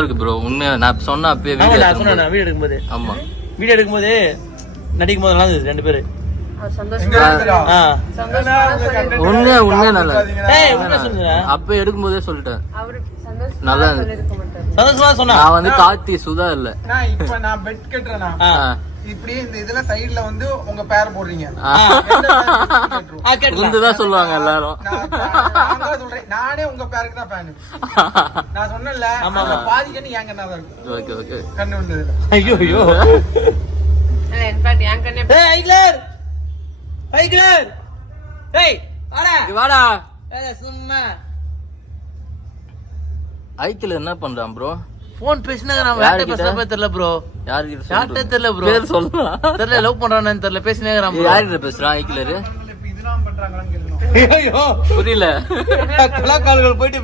இருக்கு ப்ரோ. உண்மையா நான் சொன்ன அப்பயே வீடியோ எடுக்கும்போது, ஆமா வீடியோ எடுக்கும்போது நடிக்கும் போது நல்லா இருந்தது ரெண்டு பேரு. உண்மையா நல்லா அப்ப எடுக்கும் போதே சொல்லிட்டேன் நல்லா சொன்னா. நான் வந்து கார்த்தி சுதா இல்ல. இப்ப நான் பெட் கட்டுறேன்னா இப்படி இந்த இதுல சைடுல வந்து உங்க பேர் போடுறீங்க தான் சொல்லுவாங்க எல்லாரும். சொல்றேன் நானே உங்க பேருக்கு தான் ஃபேன். நான் சொன்னேன்ல பாதி கண்ணு என் கண்ணா தான் இருக்கும். ஓகே ஓகே கண்ணு வந்தது. ஐயோ ஐயோ இன்ஃபேக்ட் என் கண்ணே. ஏய் ஐக்லர் ஐக்லர் ஏய் வாடா சும்மா. ஐக்லர் என்ன பண்றான் ப்ரோ? போன் பேசினாங்க. நான் யார்ட்ட பேசறப்ப தெரியல ப்ரோ. யார்ட்ட தெரியல ப்ரோ. பேர் சொல்லலாம் தெரியல. லவ் பண்றானேன்னு தெரியல. பேசினாங்க. யார்கிட்ட பேசுறான் ஐக்லர்? இதுதான் பண்றாங்களான்னு கேளுங்க. ஐயோ புரியல. கலாக்கால்கள் போயிட்டு